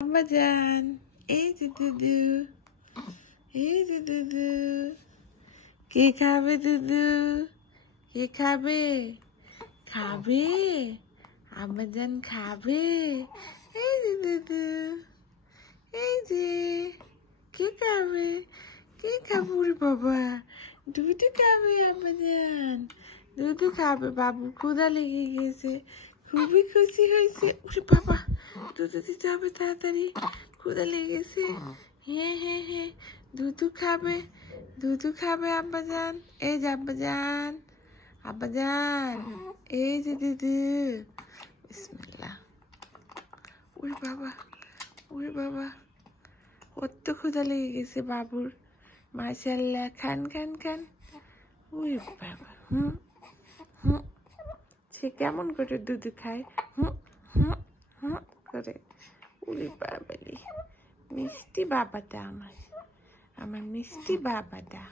আম্মাজান, এই যে দুদু, এই যে দুদু। কে খাবে দুদু? কে খাবে? খাবে? আম্মাজান খাবে? এই যে দুদু, এই যে। কে খাবে? কে খাবে? ওরে বাবা, দুধু খাবে আম্মাজান, দুধু খাবে। বাবু ক্ষুধা লেগে গেছে, খুবই খুশি হয়েছে। ওরে বাবা, দুধু দিতে হবে তাড়াতাড়ি, ক্ষুধা লেগেছে। হ্যাঁ হ্যাঁ হ্যাঁ, দুধু খাবে, দুধু খাবে আব্বাজান। এই যে আব্বাজান, আব্বাজান, এই যে দুধু। বিসমিল্লাহ। ওরে বাবা, ওরে বাবা, ওর তো ক্ষুধা লেগে গেছে বাবুর। মাশাআল্লাহ, খান খান খান। ওরে বাবা, হুম হুম। সে কেমন করে দুধ খায়? হুম হুম হুম করে। ওরে বাবালি, মিষ্টি বাবাটা আমার, আমার মিষ্টি বাবাটা।